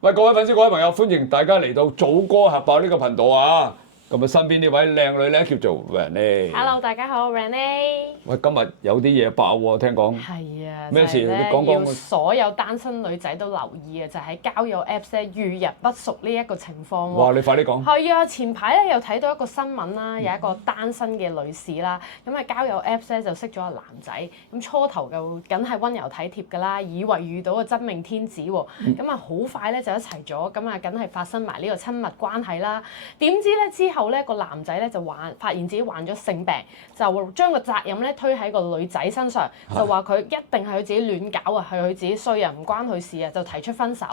喂，各位粉絲、各位朋友，歡迎大家嚟到祖哥核爆呢個頻道啊！咁啊，身邊呢位靚女咧叫做 Renee。Hello，大家好，Renee。喂，今日有啲嘢爆喎，聽講。係啊。咩事？就係你講講。要所有單身女仔都留意啊！就喺交友 Apps 咧遇人不淑呢一個情況喎。哇！你快啲講。係啊，前排咧又睇到一個新聞啦，有一個單身嘅女士啦，咁啊交友 Apps 咧就識咗個男仔，咁初頭就梗係温柔體貼㗎啦，以為遇到個真命天子喎，咁啊好快咧就一齊咗，咁啊梗係發生埋呢個親密關係啦。點知咧之後咧個男仔咧就發現自己患咗性病，就將個責任咧推喺個女仔身上，就話佢一定係佢自己亂搞啊，係佢自己衰啊，唔關佢事啊，就提出分手。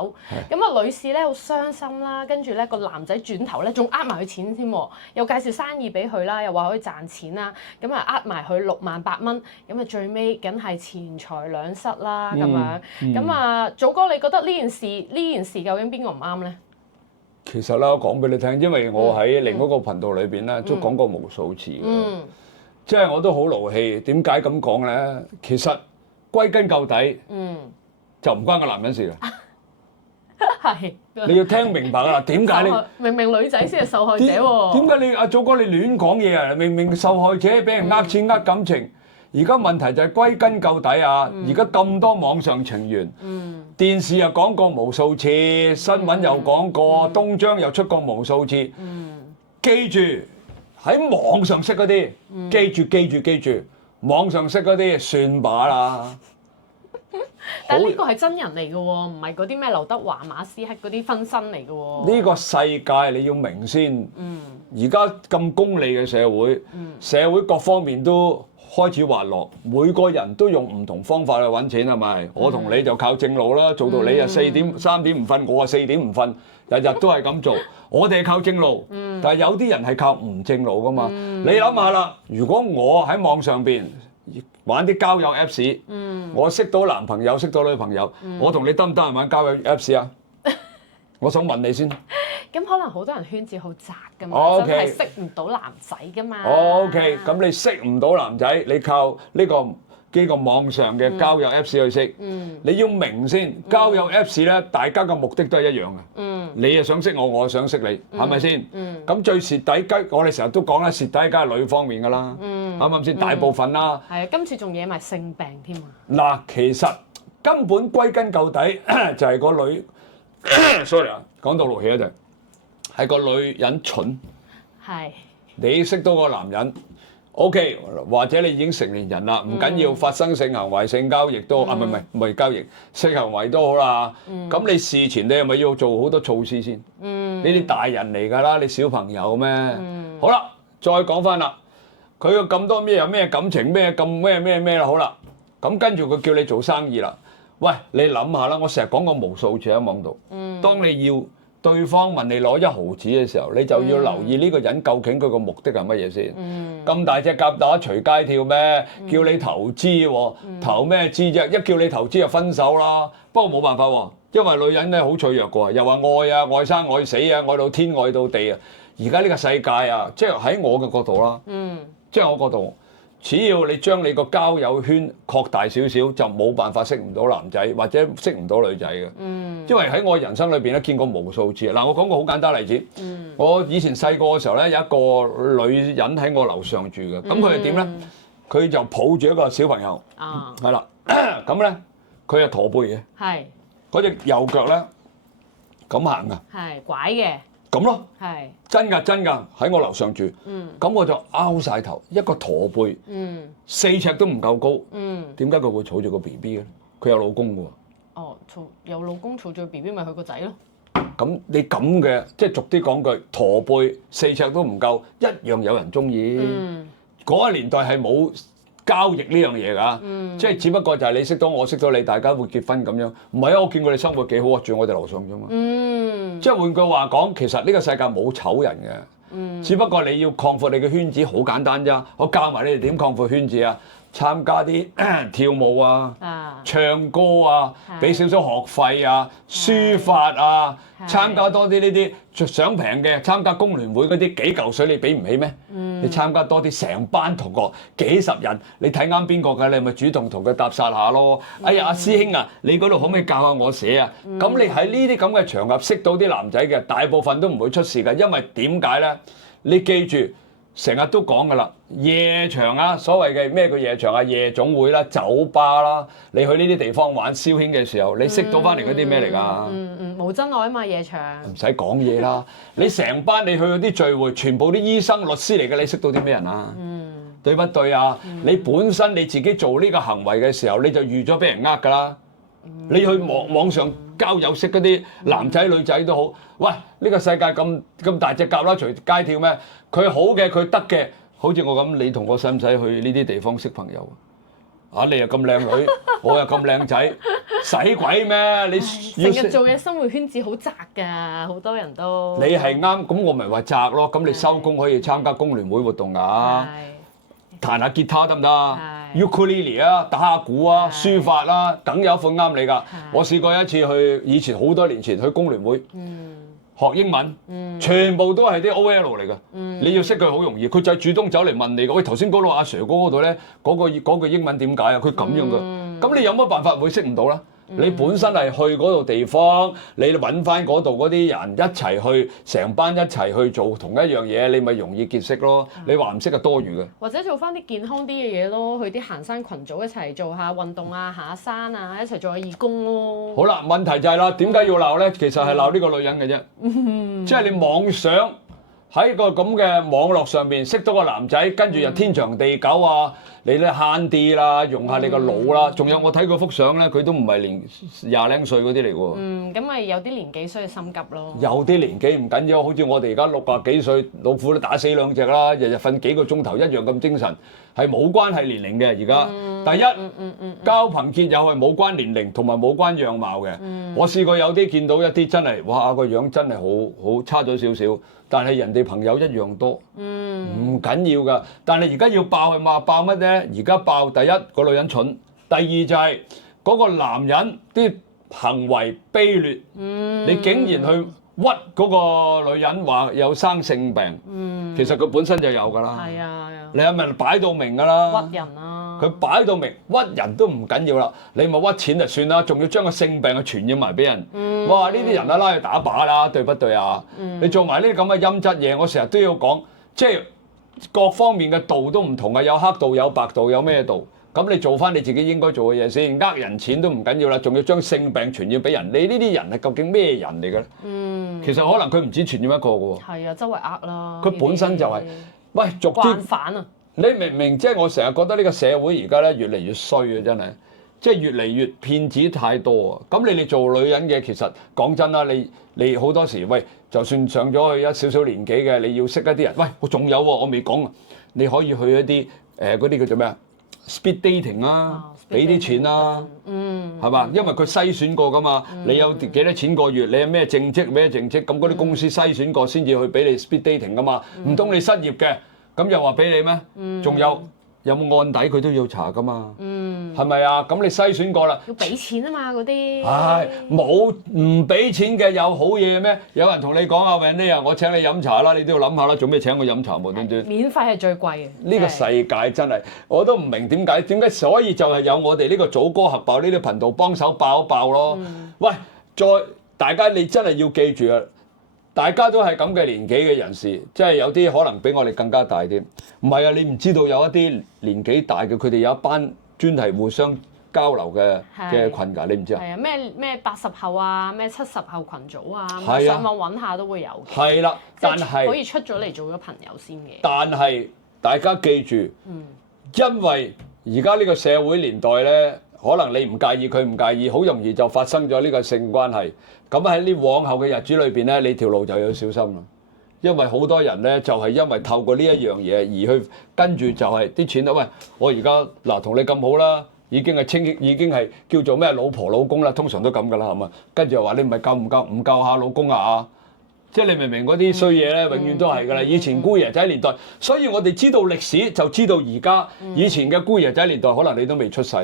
咁啊女士咧好傷心啦，跟住咧個男仔轉頭咧仲呃埋佢錢添喎，又介紹生意俾佢啦，又話可以賺錢啦，咁啊呃埋佢68000蚊，咁啊最尾梗係錢財兩失啦咁樣。咁啊祖哥，你覺得呢件事究竟邊個唔啱咧？其實啦，我講俾你聽，因為我喺另一個頻道裏邊咧都講過無數次嘅，即係我都好勞氣。點解咁講咧？其實歸根究底，就唔關個男人事嘅。係。你要聽明白啊！點解你明明女仔先係受害者喎？點解你阿祖哥你亂講嘢啊？明明受害者俾人呃錢呃感情，而家問題就係歸根究底啊！而家咁多網上情緣，電視又講過無數次，新聞又講過，東張又出過無數次。記住喺網上識嗰啲，記住，網上識嗰啲算把啦。但係呢個係真人嚟嘅喎，唔係嗰啲咩劉德華、馬斯克嗰啲分身嚟嘅喎。呢個世界你要明先。而家咁功利嘅社會，社會各方面都開始滑落，每個人都用唔同方法去揾錢，係咪？我同你就靠正路啦，做到你啊3點唔瞓，我啊4點唔瞓，日日都係咁做。我哋係靠正路，但係有啲人係靠唔正路噶嘛。你諗下啦，如果我喺網上邊玩啲交友 Apps，我識到男朋友、識到女朋友，我同你得唔得閒玩交友 Apps 啊？我想問你先。咁可能好多人圈子好窄㗎嘛，真係識唔到男仔㗎嘛。OK，咁你識唔到男仔，你靠呢個網上嘅交友 Apps 去識。你要明先，交友 Apps 咧，大家嘅目的都係一樣嘅。你又想識我，我想識你，係咪先？咁最蝕底雞，我哋成日都講啦，蝕底梗係女方面㗎啦，啱唔啱先？大部分啦。係啊，今次仲惹埋性病添啊！嗱，其實根本歸根究底就係個女，sorry 啊，講到勞氣一陣。係個女人蠢，係你識到個男人 ，OK， 或者你已經成年人啦，唔緊要發生性行為、性交易都啊，唔係交易，性行為都好啦。咁你事前你係咪要做好多措施先？呢啲大人嚟㗎啦，你小朋友咩？好啦，再講翻啦，佢有咁多咩有咩感情咩咁咩啦，好啦，咁跟住佢叫你做生意啦。喂，你諗下啦，我成日講過無數次喺網度，當你要對方問你攞1毫子嘅時候，你就要留意呢個人究竟佢個目的係乜嘢先。咁大隻蛤乸隨街跳咩？叫你投資喎，投咩資啫？一叫你投資就分手啦。不過冇辦法喎，因為女人咧好脆弱㗎，又話愛啊，愛生愛死啊，愛到天愛到地啊。而家呢個世界啊，即係喺我嘅角度啦，即係我角度。只要你將你個交友圈擴大少少，就冇辦法識唔到男仔或者識唔到女仔嘅。因為喺我人生裏邊咧見過無數次。嗱，我講個好簡單例子。我以前細個嘅時候咧，有一個女人喺我樓上住嘅。咁佢係點咧？佢就抱住一個小朋友。係啦。咁咧，佢係駝背嘅。係。嗰隻右腳咧咁行㗎。係拐嘅。咁咯，係真㗎，喺我樓上住，咁我就拗晒頭，一個駝背，4尺都唔夠高，點解佢會抱住個 BB 嘅？佢有老公㗎喎。哦，有老公抱住個 BB 咪佢個仔咯。咁你咁嘅，即係俗啲講句，駝背4尺都唔夠，一樣有人中意。嗰個年代係冇交易呢樣嘢㗎，即係只不過就係你識到我識到你，大家會結婚咁樣。唔係啊，我見佢哋生活幾好啊，住我哋樓上啫嘛。即係換句話講，其實呢個世界冇醜人嘅，只不過你要擴闊你嘅圈子，好簡單啫。我教埋你哋點擴闊圈子啊！參加啲跳舞啊、啊，唱歌啊，係俾少少學費啊、書法啊，係參加多啲呢啲想平嘅，參加工聯會嗰啲幾嚿水你俾唔起咩？你參加多啲，成班同學幾十人，你睇啱邊個㗎？你咪主動同佢搭訕下咯。哎呀，阿師兄啊，你嗰度可唔可以教下我寫啊？咁你喺呢啲咁嘅場合識到啲男仔嘅，大部分都唔會出事㗎，因為點解咧？你記住。成日都講㗎啦，夜場啊，所謂嘅咩叫夜場啊，夜總會啦、酒吧啦，你去呢啲地方玩消遣嘅時候，你識到翻嚟嗰啲咩嚟㗎？無真愛啊嘛，夜場。唔使講嘢啦，你成班你去嗰啲聚會，全部啲醫生、律師嚟嘅，你識到啲咩人啊？對不對啊？你本身你自己做呢個行為嘅時候，你就預咗俾人呃㗎啦。你去網上交友識嗰啲男仔女仔都好，喂，呢個世界咁大隻蛤啦，隨街跳咩？佢好嘅，佢得嘅，好似我咁，你同我使唔使去呢啲地方識朋友啊？你又咁靚女，我又咁靚仔，使鬼咩？你要成日做嘢，生活圈子好窄㗎，好多人都。你係啱，咁我咪話窄咯。咁你收工可以參加工聯會活動㗎，彈下吉他得唔得？Ukulele 啊，打下鼓啊，書法啦，梗有一款啱你㗎。我試過一次去，以前好多年前去工聯會。學英文，全部都係啲 OL 嚟㗎。你要識佢好容易，佢就主動走嚟問你㗎。喂，頭先嗰度阿 Sir 嗰度咧，嗰句英文點解啊？佢咁樣㗎。咁你有乜辦法會識唔到咧？你本身係去嗰度地方，你揾翻嗰度嗰啲人一齊去，成班一齊去做同一樣嘢，你咪容易結識咯。你話唔識係多餘嘅。或者做翻啲健康啲嘅嘢咯，去啲行山群組一齊做下運動啊，行下山啊，一齊做下義工咯。好啦，問題就係啦，點解要鬧咧？其實係鬧呢個女人嘅啫，即係你妄想喺個咁嘅網絡上邊識到個男仔，跟住又天長地久啊！你咧慳啲啦，用下你個腦啦。仲有我睇佢幅相咧，佢都唔係年廿零歲嗰啲嚟喎。咁咪有啲年紀需要心急咯。有啲年紀唔緊要，好似我哋而家60幾歲，老虎都打死兩隻啦，日日瞓幾個鐘頭一樣咁精神，係冇關係年齡嘅而家。第一，交朋結友係冇關年齡同埋冇關樣貌嘅。我試過有啲見到一啲真係，哇個樣真係好差咗少少，但係人哋朋友一樣多，唔緊要㗎。但係而家要爆係嘛？爆乜咧？而家爆第一個女人蠢，第二就係嗰個男人啲行為卑劣，你竟然去屈嗰個女人話有生性病，其實佢本身就有㗎啦。係啊，你係咪擺到明㗎啦？屈人啊！佢擺到明屈人都唔緊要啦，你咪屈錢就算啦，仲要將個性病去傳染埋俾人。哇！呢啲人啊拉去打靶啦，對不對啊？你做埋呢啲咁嘅陰質嘢，我成日都要講，即係各方面嘅道都唔同啊，有黑道有白道有咩道？咁你做翻你自己應該做嘅嘢先，呃人錢都唔緊要啦，仲要將性病傳染俾人，你呢啲人係究竟咩人嚟嘅咧？其實可能佢唔止傳染一個嘅喎。係啊，周圍呃啦。佢本身就係、喂逐啲慣犯啊！你明唔明？即係我成日覺得呢個社會而家咧越嚟越衰啊！真係，即係越嚟越騙子太多啊！咁你哋做女人嘅，其實講真啦，你好多時喂，就算上咗去一少少年紀嘅，你要識一啲人。喂，我仲有喎，我未講啊！你可以去一啲嗰啲叫做咩啊？Speed dating 啊，俾啲錢啦，係嘛？因為佢篩選過噶嘛，你有幾多錢個月，你有咩正職咩正職，咁嗰啲公司篩選過先至去俾你 speed dating 噶嘛，唔通你失業嘅，咁又話俾你咩？仲有冇案底佢都要查噶嘛，係咪啊？咁你篩選過啦，要俾錢啊嘛嗰啲。唉，冇唔俾錢嘅有好嘢咩？有人同你講啊 Wendy 啊，我請你飲茶啦，你都要諗下啦，做咩請我飲茶無端端？免費係最貴嘅。呢個世界真係，我都唔明點解，所以就係有我哋呢個早歌核爆呢啲頻道幫手爆一爆咯。喂，大家你真係要記住啊！大家都係咁嘅年紀嘅人士，即係有啲可能比我哋更加大啲。唔係啊，你唔知道有一啲年紀大嘅，佢哋有一班專係互相交流嘅群㗎，你唔知啊？係啊，咩80後啊，咩70後群組啊，係啊上網揾下都會有。係啦，但係可以出咗嚟做咗朋友先嘅。但係大家記住，因為而家呢個社會年代咧，可能你唔介意佢唔介意，好容易就發生咗呢個性關係。咁喺呢往後嘅日子裏邊咧，你條路就要小心啦。因為好多人咧就係因為透過呢一樣嘢而去跟住就係啲錢啦。喂，我而家嗱同你咁好啦，已經係叫做咩老婆老公啦，通常都咁噶啦，係嘛？跟住又話你唔係夠唔夠下老公啊？即係你明唔明嗰啲衰嘢咧，永遠都係㗎啦。以前姑爺仔年代，所以我哋知道歷史就知道而家。以前嘅姑爺仔年代，可能你都未出世。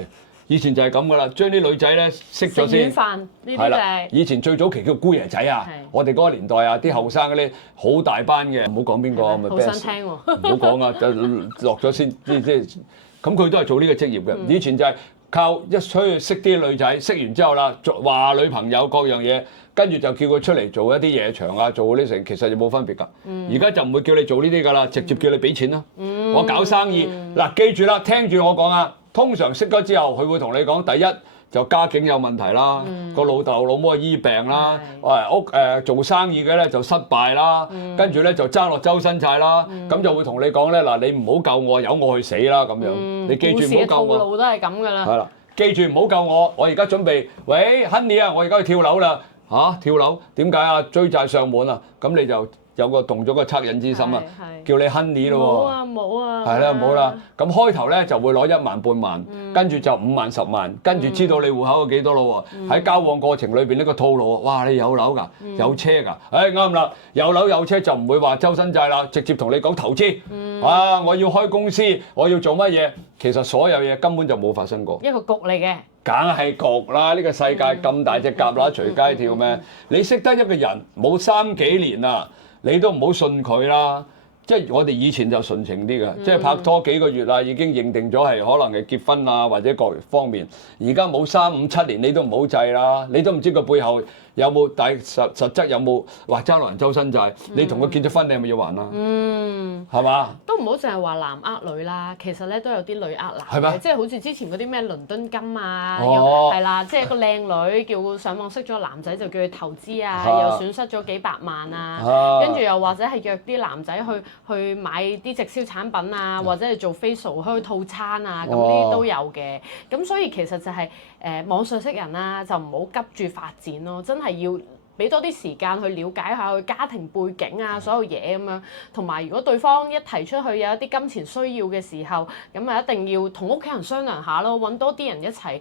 以前就係咁㗎啦，將啲女仔咧識咗先。食軟飯呢啲就係。以前最早期叫姑爺仔啊，我哋嗰個年代啊，啲後生嗰啲好大班嘅，唔好講邊個，咪好想聽喎。唔好講啊，就落咗先，即係咁佢都係做呢個職業嘅。以前就係靠一出去識啲女仔，識完之後啦，話女朋友各樣嘢，跟住就叫佢出嚟做一啲夜場啊，做嗰啲成，其實就冇分別㗎。而家就唔會叫你做呢啲㗎啦，直接叫你俾錢啦。我搞生意嗱，記住啦，聽住我講啊。通常識咗之後，佢會同你講，第一就家境有問題啦，個老豆老母係醫病啦，做生意嘅咧就失敗啦，跟住咧就爭落周身債啦，咁就會同你講咧嗱，你唔好救我，由我去死啦咁樣，你記住唔好救我。套路都係咁㗎啦。係啦，記住唔好救我，我而家準備，喂 Honey 啊，我而家去跳樓啦嚇，跳樓點解啊？追債上門啊，咁你就有個動咗個惻隱之心啊，叫你 Honey 咯喎。冇啊冇啊。係啦，冇啦。咁開頭咧就會攞1萬半萬，跟住就5萬10萬，跟住知道你戶口有幾多咯喎。喺交往過程裏邊呢個套路啊，哇！你有樓㗎，有車㗎，啱啦，有樓有車就唔會話周身債啦，直接同你講投資。啊，我要開公司，我要做乜嘢？其實所有嘢根本就冇發生過。一個局嚟嘅。梗係局啦！呢個世界咁大隻蛤乸隨街跳咩？你識得一個人冇3幾年啦，你都唔好信佢啦。即係我哋以前就純情啲嘅，即係拍拖幾個月啦，已經認定咗係可能係結婚啊，或者各方面。而家冇3、5、7年，你都唔好制啦，你都唔知個背後有冇，但實質有冇話爭落人周身債？你同佢結咗婚，你係咪要還啊？係嘛？都唔好淨係話男呃女啦，其實咧都有啲女呃男係咩？即係好似之前嗰啲咩倫敦金啊，哦係啦，即係個靚女叫上網識咗個男仔就叫佢投資啊，又損失咗幾百萬啊，跟住又或者係約啲男仔去買啲直銷產品啊，或者係做 facial 開套餐啊，咁呢啲都有嘅。咁所以其實就係網上識人啦，就唔好急住發展咯，真係要俾多啲時間去了解下佢家庭背景啊，所有嘢咁樣。同埋如果對方一提出去有一啲金錢需要嘅時候，咁啊一定要同屋企人商量下咯，揾多啲人一齊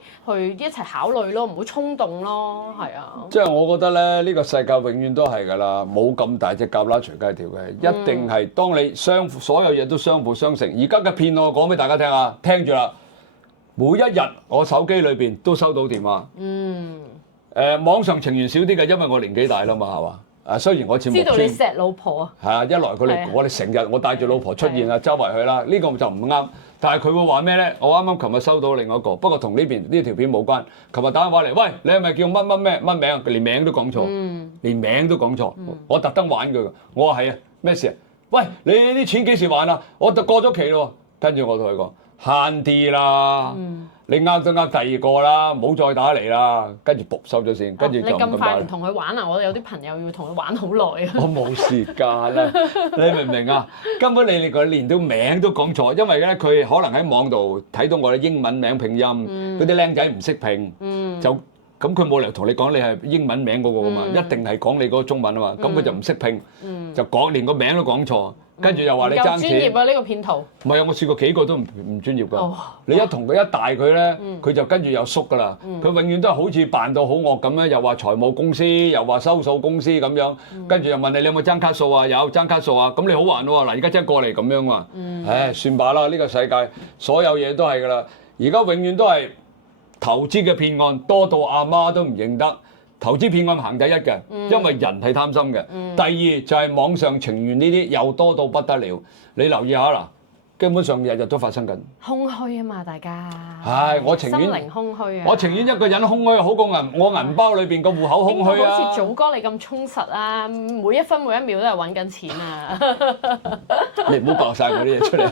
考慮咯，唔好衝動咯，係啊。即係我覺得咧，呢個世界永遠都係㗎啦，冇咁大隻蛤乸隨街跳嘅，一定係當你所有嘢都相輔相成。而家嘅騙案我講俾大家聽啊，聽住啦，每一日我手機裏邊都收到電話。網上情緣少啲嘅，因為我年紀大啦嘛，係嘛？雖然我節目知道你錫老婆啊。係啊，一來我哋成日我帶住老婆出現啊，周圍去啦，呢個就唔啱。但係佢會話咩咧？我啱啱琴日收到另外一個，不過同呢條片冇關。琴日打電話嚟，喂，你係咪叫乜名啊？連名都講錯，連名都講錯。我特登玩佢㗎，我話係啊，咩事啊？喂，你啲錢幾時還啊？我就過咗期咯。跟住我同佢講慳啲啦。你呃都呃第二個啦，唔好再打嚟啦。跟住ปุ๊收咗線，跟住就唔咁快唔同佢玩啊！我有啲朋友要同佢玩好耐啊。我冇時間啦，你明唔明啊？根本你連到名都講錯，因為咧佢可能喺網度睇到我哋英文名拼音，嗰啲僆仔唔識拼，就咁佢冇理由同你講你係英文名嗰個㗎嘛，一定係講你嗰個中文啊嘛，咁佢就唔識拼，就講連個名都講錯。跟住又話你爭錢，專業啊！呢個騙徒唔係啊！我試過幾個都唔專業㗎。你一同佢一大佢咧，佢就跟住又縮㗎啦。佢永遠都係好似扮到好惡咁樣，又話財務公司，又話收數公司咁樣。跟住又問你有冇爭卡數啊？有爭卡數啊？咁你好還喎！嗱，而家真係過嚟咁樣喎。唉，算罷啦！呢個世界所有嘢都係㗎啦。而家永遠都係投資嘅騙案多到阿媽都唔認得。投資騙案行第一嘅，因為人係貪心嘅。第二就係網上情緣呢啲又多到不得了。你留意下啦，基本上日日都發生緊。空虛啊嘛，大家。係，我情願心靈空虛啊。我情願一個人空虛好過我銀包裏邊個戶口空虛啊。好似祖哥你咁充實啊，每一分每一秒都係揾緊錢啊。你唔好爆晒嗰啲嘢出嚟。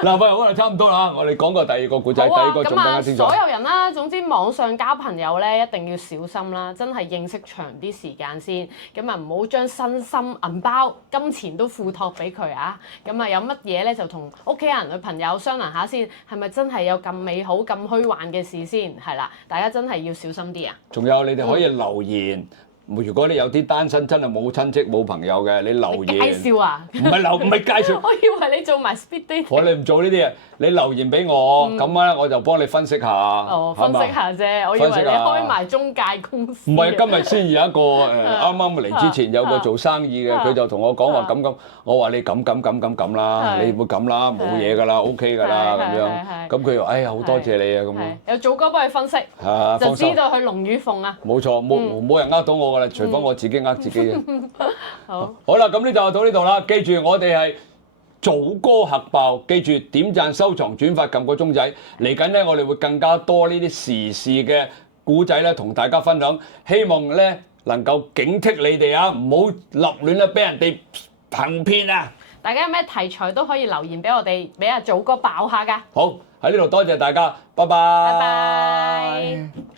嗱，喂，好啦，差唔多啦，我哋講個第二個故仔，第二個仲更加清楚。所有人啦，總之網上交朋友咧，一定要小心啦，真係認識長啲時間先，咁啊唔好將身心、銀包、金錢都付託俾佢啊，咁啊有乜嘢咧就同屋企人、女朋友商量下先，係咪真係有咁美好、咁虛幻嘅事先？係啦，大家真係要小心啲啊！仲有你哋可以留言。如果你有啲單身真係冇親戚冇朋友嘅，你留你介言，紹啊？唔係介紹。我以為你做埋 speed dating。我哋唔做呢啲嘢，你留言俾我，咁咧我就幫你分析下，哦，分析下啫，我以為你開埋中介公司。唔係，今日先有一個啱啱嚟之前有個做生意嘅，佢就同我講話咁，我話你咁啦，你會咁啦，冇嘢㗎啦，OK 㗎啦咁樣。咁佢又哎呀好多謝你啊咁樣。有祖哥幫佢分析，就知道佢龍與鳳啊。冇錯，冇人呃到我㗎啦，除非我自己呃自己嘅。好啦，咁呢就到呢度啦。記住我哋係祖哥核爆，記住點讚、收藏、轉發，撳個鐘仔。嚟緊咧，我哋會更加多呢啲時事嘅古仔咧，同大家分享。希望咧能夠警惕你哋啊，唔好立亂咧俾人哋行騙啊！大家有咩題材都可以留言俾我哋，俾阿祖哥爆下㗎。好，喺呢度多謝大家，拜拜。拜拜。